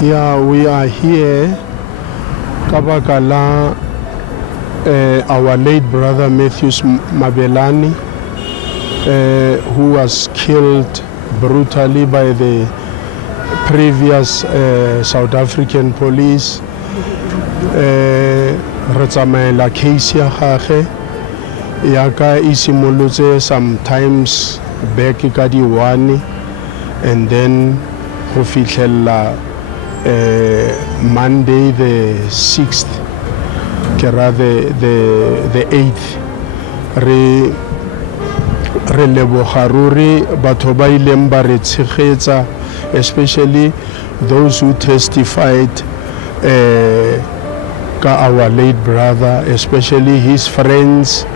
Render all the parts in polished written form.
Yeah, we are here. Kabakala, our late brother Matthews Mabelane, who was killed brutally by the previous South African police. Re tsamaela case ya gage yaka isimolotse sometimes back ka di 1 and then go fitlhella Monday the 6th kera the 8th re leboga ruri batho ba ileng ba re tshegetsa, especially those who testified ka our late brother, especially his friends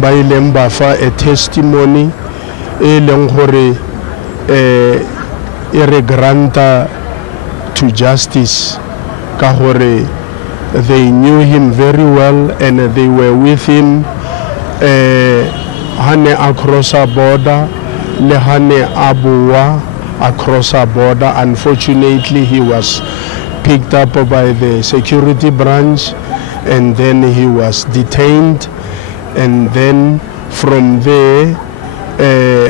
ba ileng ba fa a testimony e leng gore e re granta to justice ka gore they knew him very well and they were with him hane across our border le hane abuwa across our border. Unfortunately, he was picked up by the security branch and then he was detained, and then from there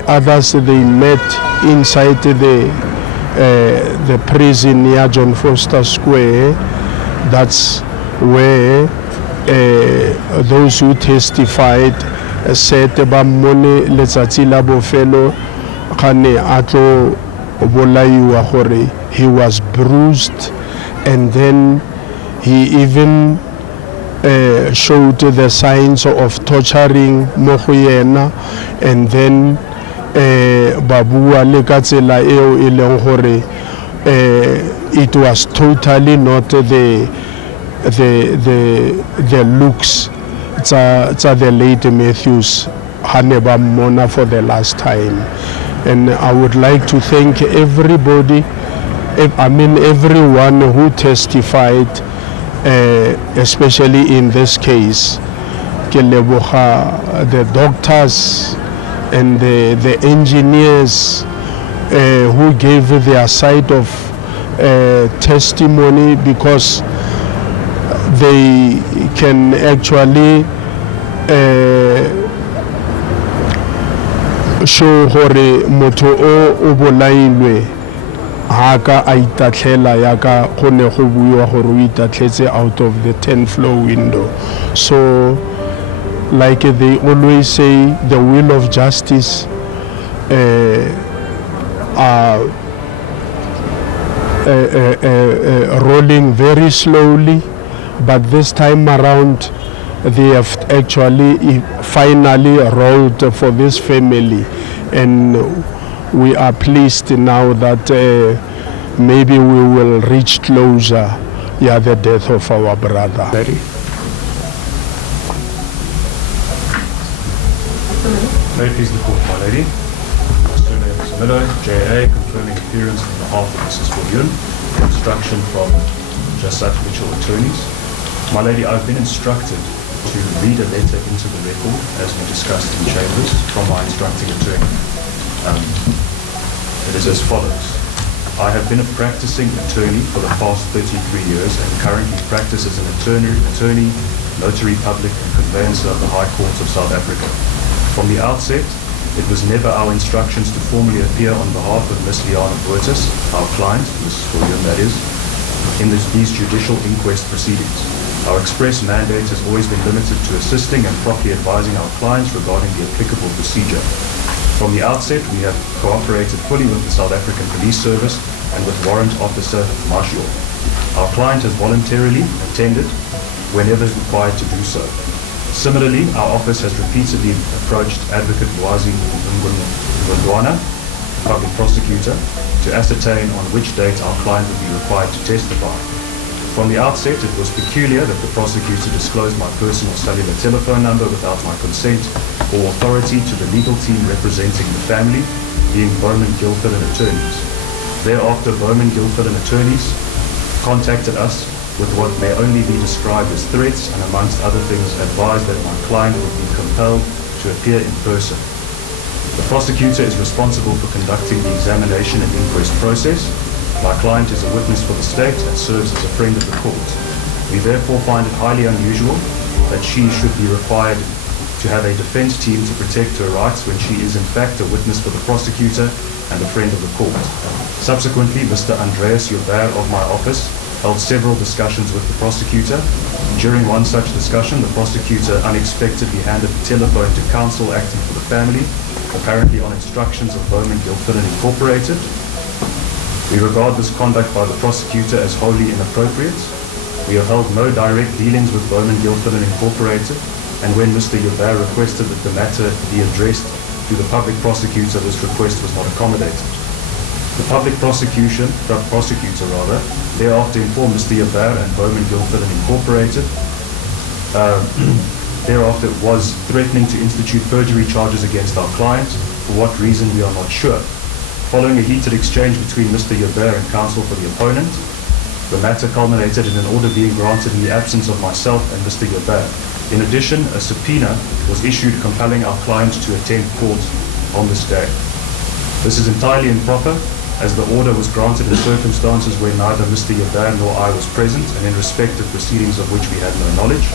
others they met inside the prison near John Vorster Square. That's where those who testified said ba mone letsatsi la bofelo gane atlo bolaiwa gore he was bruised, and then he even showed the signs of torturing mo go yena, and then babua le ka tsela eo e leng gore it was totally not the looks tsa the late Matthews hane ba mmona for the last time. And I would like to thank everybody, everyone who testified, especially in this case. Ke leboga the doctors and the engineers who gave their side of testimony, because they can actually show gore motho o bolailwe haka a itatlhela yaka gone go buiwa gore o itatlhetse out of the 10th floor window. So like they always say, the wheel of justice are rolling very slowly, but this time around they have actually finally rolled for this family, and we are pleased now that maybe we will reach closure, the death of our brother. May it please the court, my lady. My surname is Miller, J.A., confirming appearance on behalf of Mrs. Viljoen, instruction from Justice Mitchell attorneys. My lady, I've been instructed to read a letter into the record, as we discussed in chambers, from my instructing attorney. It is as follows. I have been a practicing attorney for the past 33 years and currently practice as an attorney, notary public and conveyancer of the High Court of South Africa. From the outset, it was never our instructions to formally appear on behalf of Ms. Liana Burtis, our client, Mrs. Viljoen that is, in these judicial inquest proceedings. Our express mandate has always been limited to assisting and properly advising our clients regarding the applicable procedure. From the outset, we have cooperated fully with the South African Police Service and with Warrant Officer Marshall. Our client has voluntarily attended whenever required to do so. Similarly, our office has repeatedly approached Advocate Jozi Captions, public prosecutor, to ascertain on which date our client would be required to testify. From the outset, it was peculiar that the prosecutor disclosed my personal cellular telephone number without my consent or authority to the legal team representing the family, being Bowman Gilford and attorneys. Thereafter, Bowman Gilford and attorneys contacted us with what may only be described as threats, and amongst other things advised that my client would be compelled to appear in person. The prosecutor is responsible for conducting the examination and inquest process. My client is a witness for the state and serves as a friend of the court. We therefore find it highly unusual that she should be required to have a defense team to protect her rights when she is in fact a witness for the prosecutor and a friend of the court. Subsequently, Mr. Andreas Joubert of my office held several discussions with the prosecutor. During one such discussion, the prosecutor unexpectedly handed the telephone to counsel acting for the family, apparently on instructions of Bowman Gilfillan Incorporated. We regard this conduct by the prosecutor as wholly inappropriate. We have held no direct dealings with Bowman Gilfillan Incorporated, and when Mr. Joubert requested that the matter be addressed to the public prosecutor, this request was not accommodated. The public prosecutor thereafter informed Mr. Joubert and Bowman Gilfillan Incorporated thereafter was threatening to institute perjury charges against our client. For what reason, we are not sure. Following a heated exchange between Mr. Joubert and counsel for the opponent, the matter culminated in an order being granted in the absence of myself and Mr. Joubert. In addition, a subpoena was issued compelling our client to attend court on this day. This is entirely improper, as the order was granted in circumstances where neither Mr. Joubert nor I was present, and in respect of proceedings of which we had no knowledge.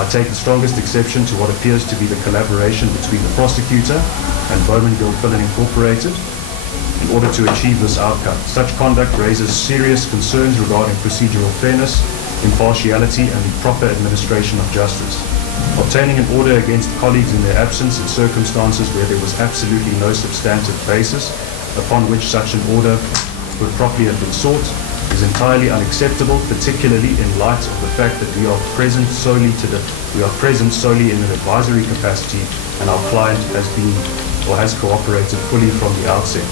I take the strongest exception to what appears to be the collaboration between the prosecutor and Bowman Gilfillan Incorporated in order to achieve this outcome. Such conduct raises serious concerns regarding procedural fairness, impartiality, and the proper administration of justice. Obtaining an order against colleagues in their absence in circumstances where there was absolutely no substantive basis upon which such an order would properly have been sought is entirely unacceptable, particularly in light of the fact that we are present solely in an advisory capacity, and our client has cooperated fully from the outset.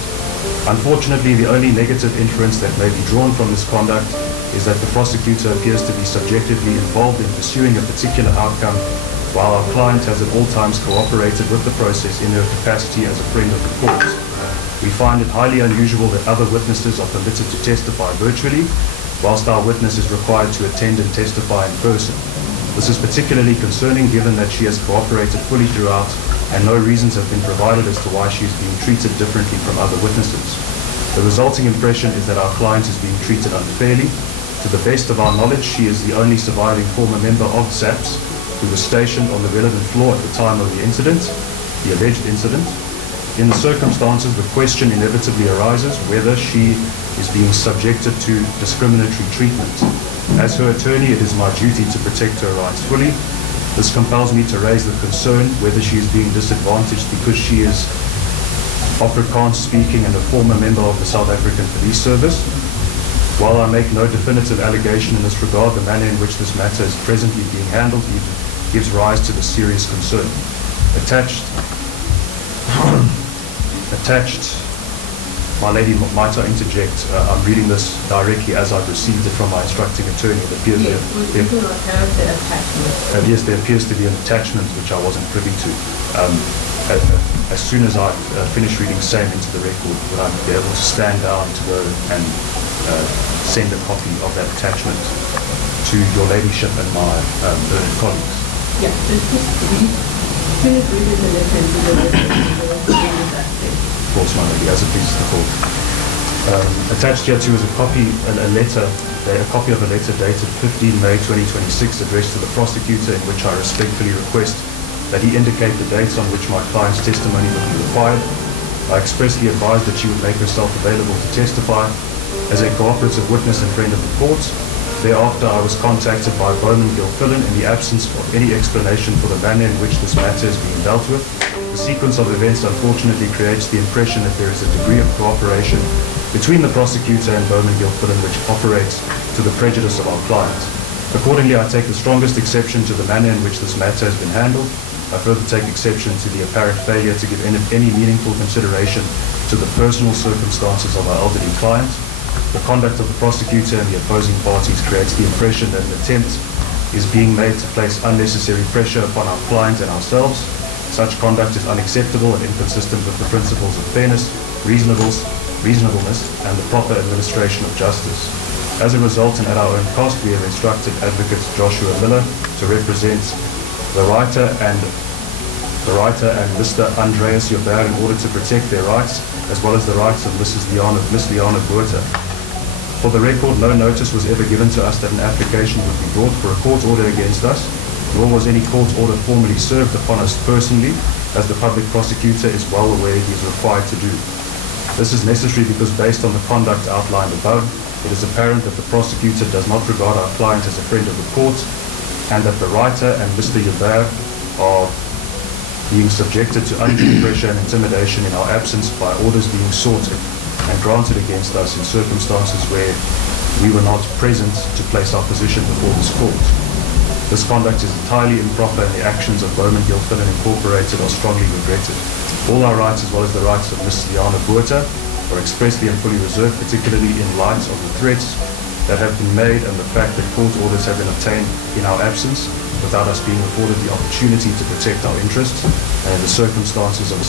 Unfortunately, the only negative inference that may be drawn from this conduct is that the prosecutor appears to be subjectively involved in pursuing a particular outcome, while our client has at all times cooperated with the process in her capacity as a friend of the court. We find it highly unusual that other witnesses are permitted to testify virtually, whilst our witness is required to attend and testify in person. This is particularly concerning given that she has cooperated fully throughout, and no reasons have been provided as to why she is being treated differently from other witnesses. The resulting impression is that our client is being treated unfairly. To the best of our knowledge, she is the only surviving former member of SAPS who was stationed on the relevant floor at the time of the incident, the alleged incident. In the circumstances, the question inevitably arises whether she is being subjected to discriminatory treatment. As her attorney, it is my duty to protect her rights fully. This compels me to raise the concern whether she is being disadvantaged because she is Afrikaans speaking and a former member of the South African Police Service. While I make no definitive allegation in this regard, the manner in which this matter is presently being handled gives rise to the serious concern. My lady, might I interject? I'm reading this directly as I've received it from my instructing attorney. It appears yes, we do not have the attachment. Yes, there appears to be an attachment which I wasn't privy to. As soon as I finish reading same into the record, would I be able to stand down to go and send a copy of that attachment to your ladyship and my learned colleagues? Yeah, just finish reading the letter and do the Of course, my lady, as it pleases the court. Attached here too is a copy of a letter dated 15 May 2026 addressed to the prosecutor, in which I respectfully request that he indicate the dates on which my client's testimony will be required. I expressly advised that she would make herself available to testify as a cooperative witness and friend of the court. Thereafter, I was contacted by Bowman Gilfillan in the absence of any explanation for the manner in which this matter is being dealt with. The sequence of events unfortunately creates the impression that there is a degree of cooperation between the prosecutor and Bowman Gilfillan which operates to the prejudice of our client. Accordingly, I take the strongest exception to the manner in which this matter has been handled. I further take exception to the apparent failure to give any meaningful consideration to the personal circumstances of our elderly client. The conduct of the prosecutor and the opposing parties creates the impression that an attempt is being made to place unnecessary pressure upon our client and ourselves. Such conduct is unacceptable and inconsistent with the principles of fairness, reasonableness, and the proper administration of justice. As a result, and at our own cost, we have instructed Advocate Joshua Miller to represent the writer and Mr. Andreas Joubert in order to protect their rights, as well as the rights of Miss Liana Buerta. For the record, no notice was ever given to us that an application would be brought for a court order against us, nor was any court order formally served upon us personally, as the public prosecutor is well aware he is required to do. This is necessary because based on the conduct outlined above, it is apparent that the prosecutor does not regard our client as a friend of the court, and that the writer and Mr. Yubert are being subjected to undue pressure and intimidation in our absence by orders being sought and granted against us in circumstances where we were not present to place our position before this court. This conduct is entirely improper, and the actions of Bowman Gilfillan Incorporated are strongly regretted. All our rights, as well as the rights of Ms. Liana Botha, are expressly and fully reserved, particularly in light of the threats that have been made and the fact that court orders have been obtained in our absence without us being afforded the opportunity to protect our interests, and in the circumstances of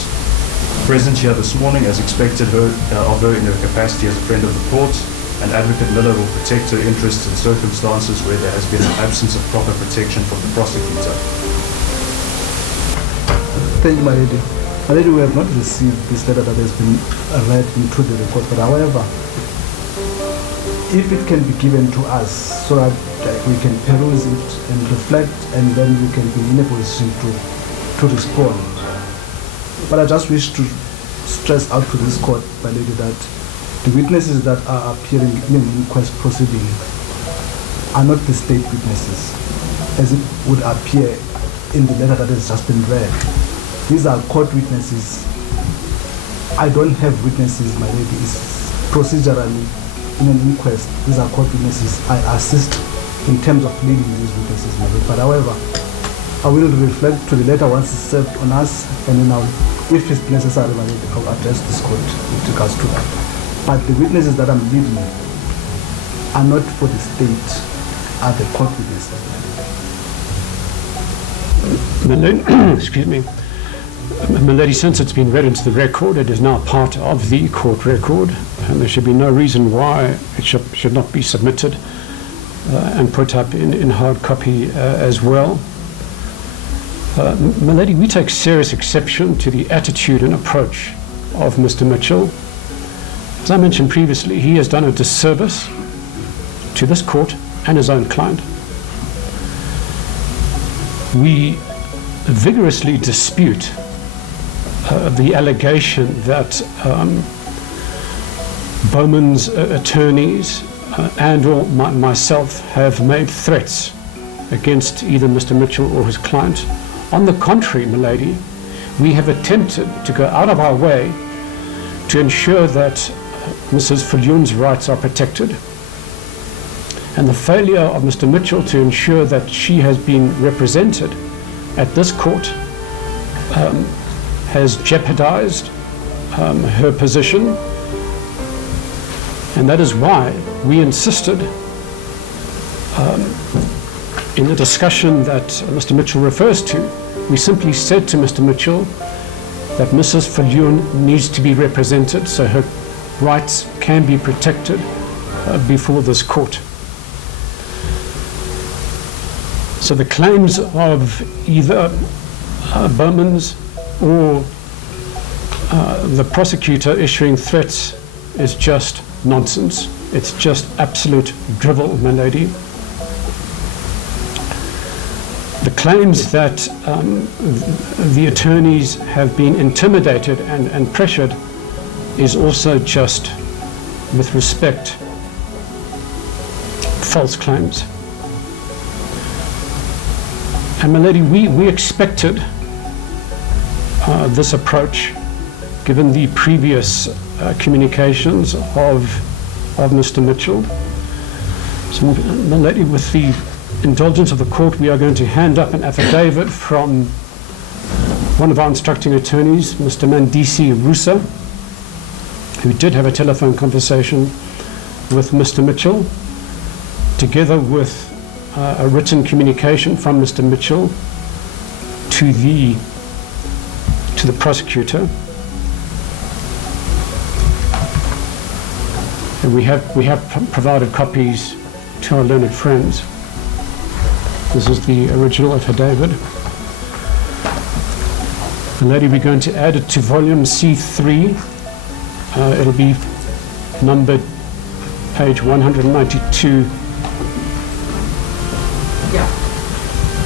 present here this morning, as expected of her in her capacity as a friend of the court, and Advocate Miller will protect her interests in circumstances where there has been an absence of proper protection from the prosecutor. Thank you, my lady. My lady, we have not received this letter that has been read into the report, but however, if it can be given to us so that we can peruse it and reflect, and then we can be in a position to respond. But I just wish to stress out to this court, my lady, that the witnesses that are appearing in an inquest proceeding are not the state witnesses, as it would appear in the letter that has just been read. These are court witnesses. I don't have witnesses, my lady. It's procedurally in an inquest. These are court witnesses. I assist in terms of leading these witnesses, my lady. But however, I will reflect to the letter once it's served on us, and then if it's necessary, my lady, I'll address this court with regards to that. But the witnesses that I'm leading are not for the state, are the court witnesses. Excuse me. My lady, since it's been read into the record, it is now part of the court record, and there should be no reason why it should not be submitted and put up in hard copy as well. My lady, we take serious exception to the attitude and approach of Mr. Mitchell. As I mentioned previously, he has done a disservice to this court and his own client. We vigorously dispute the allegation that Bowman's attorneys and or myself have made threats against either Mr. Mitchell or his client. On the contrary, my lady, we have attempted to go out of our way to ensure that Mrs. Viljoen's rights are protected, and the failure of Mr. Mitchell to ensure that she has been represented at this court has jeopardized her position, and that is why we insisted in the discussion that Mr. Mitchell refers to. We simply said to Mr. Mitchell that Mrs. Viljoen needs to be represented so her rights can be protected before this court. So the claims of either Bowman's or the prosecutor issuing threats is just nonsense. It's just absolute drivel, my lady. The claims that the attorneys have been intimidated and pressured is also just, with respect, false claims. And my lady, we expected this approach, given the previous communications of Mr. Mitchell. So, my lady, with the indulgence of the court, we are going to hand up an affidavit from one of our instructing attorneys, Mr. Mandisi Rusa, who did have a telephone conversation with Mr. Mitchell, together with a written communication from Mr. Mitchell to the prosecutor. And we have provided copies to our learned friends. This is the original affidavit. And lady, we're going to add it to volume C3. It'll be numbered page 192. Yeah.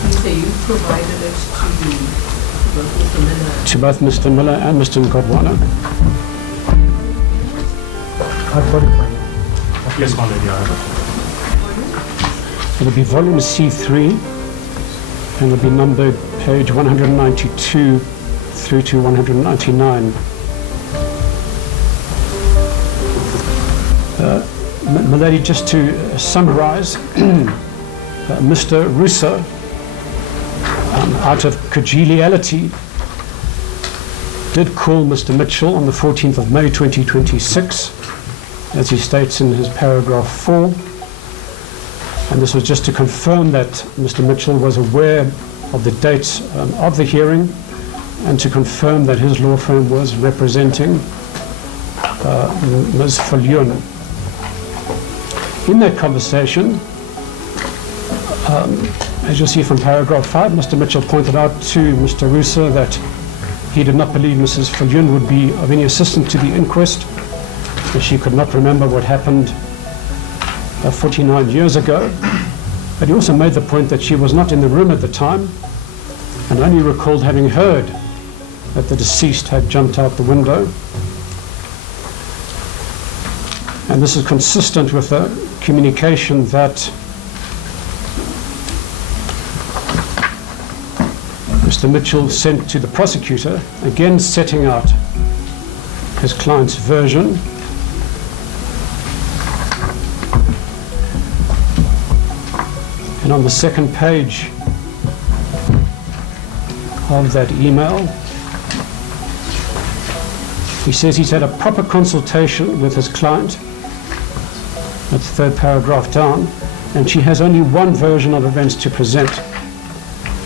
You say you provided it to both Mr. Miller. To both Mr. Miller and Mr. Ngodwana. I've got it by now. Yes, my lady, I have It'll be volume C3, and it'll be numbered page 192 through to 199. My lady, just to summarize, Mr. Russo, out of collegiality, did call Mr. Mitchell on the 14th of May 2026, as he states in his paragraph 4. And this was just to confirm that Mr. Mitchell was aware of the dates of the hearing, and to confirm that his law firm was representing Ms. Viljoen. In that conversation, as you'll see from paragraph 5, Mr. Mitchell pointed out to Mr. Russo that he did not believe Mrs. Viljoen would be of any assistance to the inquest, as she could not remember what happened 49 years ago. But he also made the point that she was not in the room at the time, and only recalled having heard that the deceased had jumped out the window. And this is consistent with the communication that Mr. Mitchell sent to the prosecutor, again setting out his client's version. And on the second page of that email, he says he's had a proper consultation with his client. That's the third paragraph down, and she has only one version of events to present.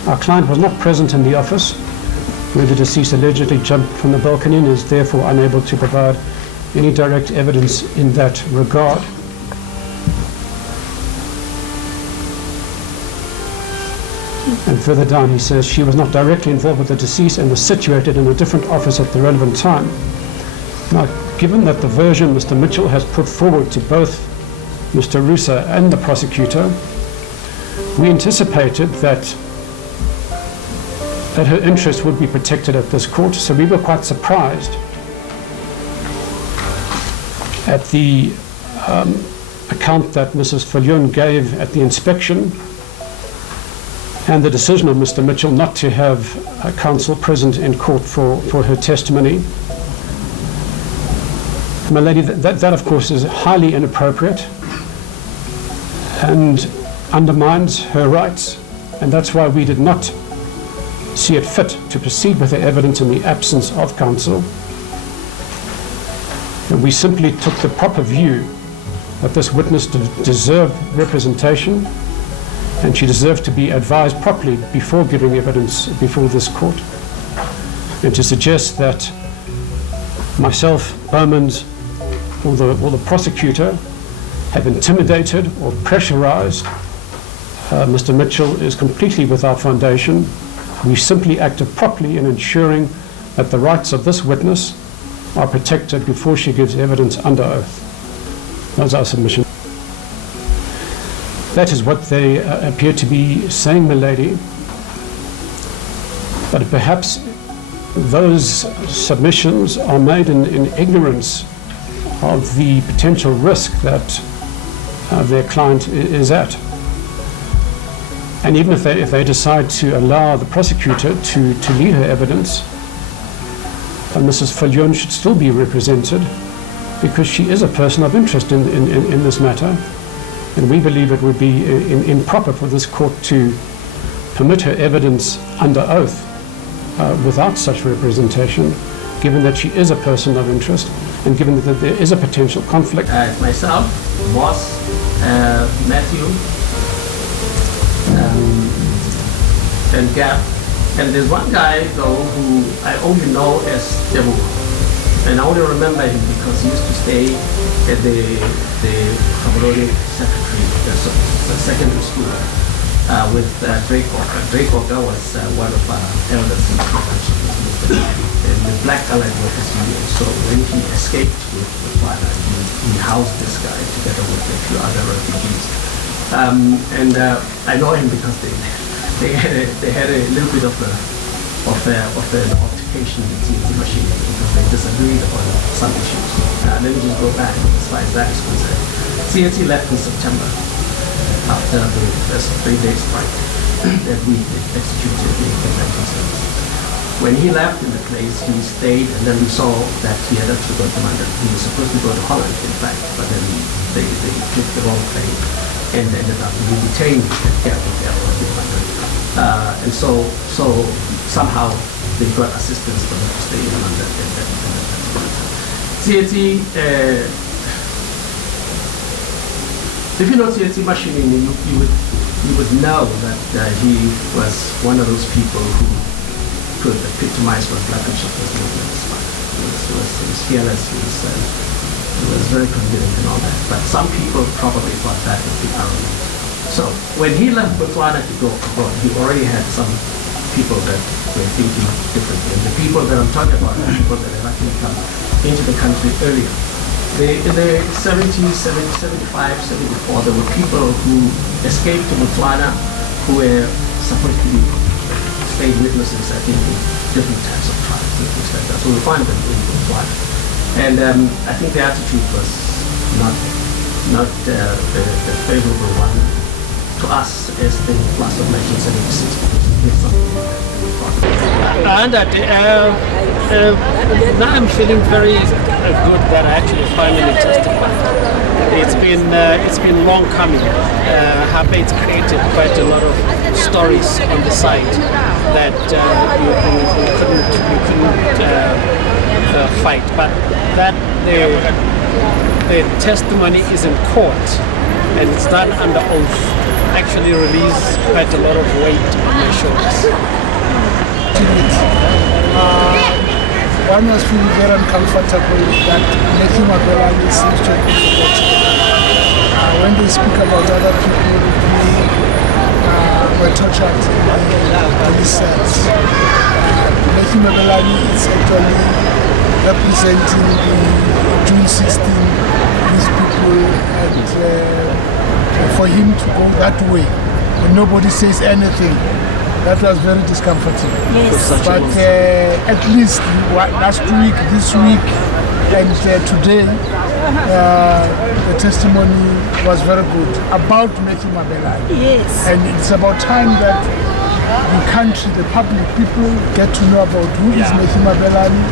Our client was not present in the office where the deceased allegedly jumped from the balcony, and is therefore unable to provide any direct evidence in that regard. And further down he says she was not directly involved with the deceased and was situated in a different office at the relevant time. Now, given that the version Mr. Mitchell has put forward to both Mr. Russo and the prosecutor, we anticipated that her interest would be protected at this court, so we were quite surprised at the account that Mrs. Viljoen gave at the inspection, and the decision of Mr. Mitchell not to have counsel present in court for her testimony. My lady, that of course is highly inappropriate and undermines her rights, and that's why we did not see it fit to proceed with the evidence in the absence of counsel. And we simply took the proper view that this witness deserved representation, and she deserved to be advised properly before giving evidence before this court. And to suggest that myself, Bowman's, or the prosecutor have intimidated or pressurized Mr. Mitchell is completely without foundation. We simply acted properly in ensuring that the rights of this witness are protected before she gives evidence under oath. That's our submission. That is what they appear to be saying, my lady. But perhaps those submissions are made in ignorance of the potential risk that their client is at. And even if they decide to allow the prosecutor to lead her evidence, Mrs. Viljoen should still be represented, because she is a person of interest in this matter. And we believe it would be improper for this court to permit her evidence under oath without such representation, given that she is a person of interest and given that there is a potential conflict. Myself, Boss, Matthew, and Gap. And there's one guy, though, who I only know as Debu. And I only remember him because he used to stay at the Mabelane secondary school. with Drake Walker. Drake Walker was one of our elders in the country, in the Black Allied Workers Union. So when he escaped with Botswana, he housed this guy together with a few other refugees. I know him because they had a little bit of an altercation with CNC machine because they disagreed on some issues. Let me just go back as far as that is concerned. CNC left in September after the first 3 days strike that we executed in 1970. When he left in the place, he stayed, and then we saw that he had actually gone to London. He was supposed to go to Holland, in fact, but then they took the wrong plane and ended up being detained at Gatwick Airport in London. And so somehow they got assistance for them to stay in London. CNC, if you know CNC machining, you would know that he was one of those people who could epitomize what Black and Shopper's movement is like. He was fearless, he was very confident and all that. But some people probably thought that would be arrogant. So when he left Botswana to go abroad, he already had some people that were thinking differently. And the people that I'm talking about are people that have actually come into the country earlier. In the 70s, 75, 74, there were people who escaped to Botswana who were supposed to be state witnesses, I think, in different types of trials and things like that. So we find them in Botswana. And I think the attitude was not the favorable one to us as the class of 1976. And now I'm feeling very good that I actually finally testified. It's been long coming. Harper's created quite a lot of stories on the side that you couldn't fight, but that the testimony is in court and it's done under oath actually released quite a lot of weight on my shoulders. One was feeling very uncomfortable that Mabelane seems to have been forgotten. When they speak about other people who were tortured in these cells, Mabelane is actually representing the June 16 these people, and for him to go that way and nobody says anything, that was very discomforting. Yes. But at least last week, this week, and today, the testimony was very good about Mabelane. Yes. And it's about time that the country, the public, people get to know about who is Mabelane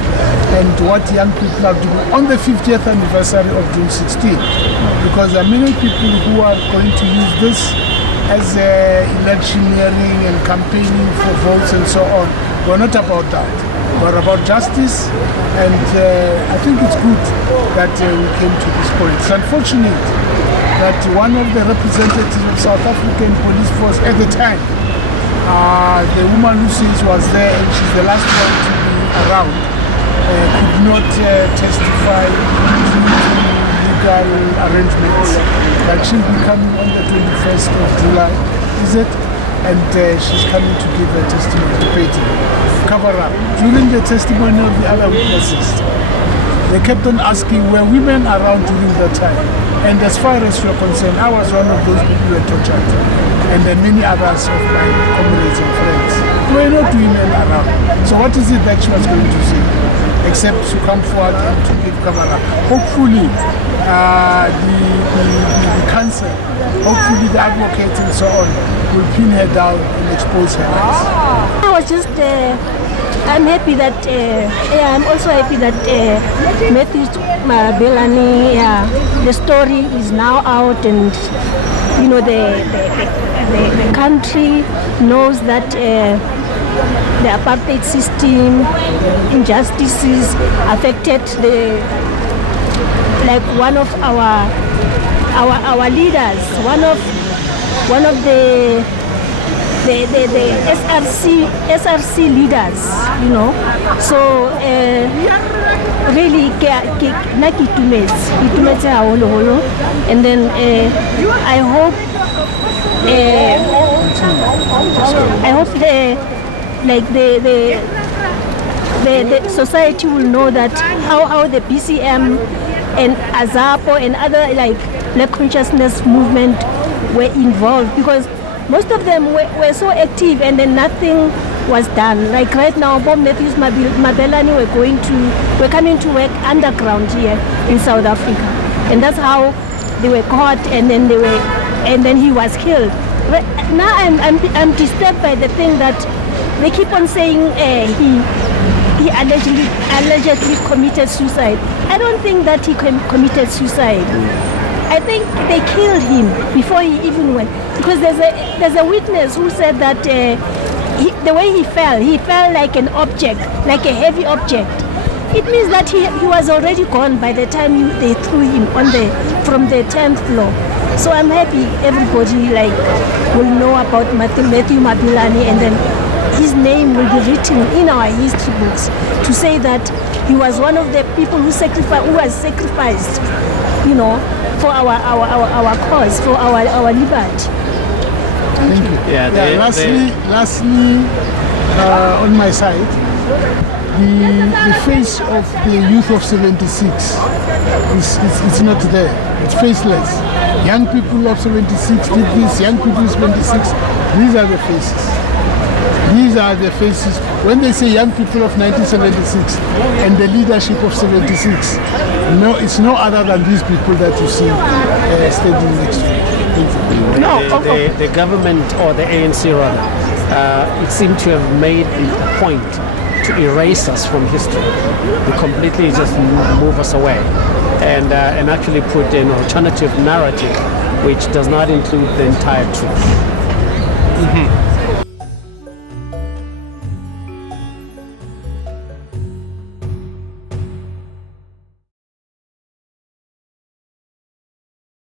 and what young people are doing on the 50th anniversary of June 16. Because there are many people who are going to use this as electioneering and campaigning for votes and so on. We're not about that. We're about justice, and I think it's good that we came to this point. It's unfortunate that one of the representatives of South African police force at the time, the woman who says was there and she's the last one to be around, could not testify due to legal arrangements. But she'll be coming on the 21st of July, is it? And she's coming to give her testimony to Peyton. Cover up. During the testimony of the other witnesses, they kept on asking, were women around during that time? And as far as you're concerned, I was one of those people who were tortured. And then many others of my comrades and friends. There were not women around. So what is it that she was going to say? Except to come forward and to give cover up. Hopefully, the council, hopefully the advocates and so on, will pin her down and expose her lies. I was just, I'm happy that, I'm also happy that Mabelane, the story is now out, and you know the country knows that the apartheid system, injustices affected one of our leaders, one of the SRC leaders, you know. So really and then I hope continue. I hope the society will know that how the BCM and AZAPO and other like Black consciousness movement were involved, because most of them were so active and then nothing was done. Like right now, Bob Matthews, Mabelane were coming to work underground here in South Africa, and that's how they were caught, and then he was killed. But now I'm disturbed by the thing that they keep on saying he allegedly committed suicide. I don't think that he committed suicide. I think they killed him before he even went, because there's a witness who said that the way he fell like an object, like a heavy object. It means that he was already gone by the time they threw him from the 10th floor. So I'm happy everybody will know about Matthew Mabelane, and then his name will be written in our history books to say that he was one of the people who was sacrificed, for our cause, for our liberty. Thank you. Lastly, on my side, the face of the youth of 76 it's not there. It's faceless. Young people of 76 did this, young people of 76, these are the faces. These are the faces. When they say young people of 1976 and the leadership of 76, no, it's no other than these people that you see standing next to you. The government, or the ANC rather, it seemed to have made a point to erase us from history, to completely just move us away, and actually put an alternative narrative which does not include the entire truth.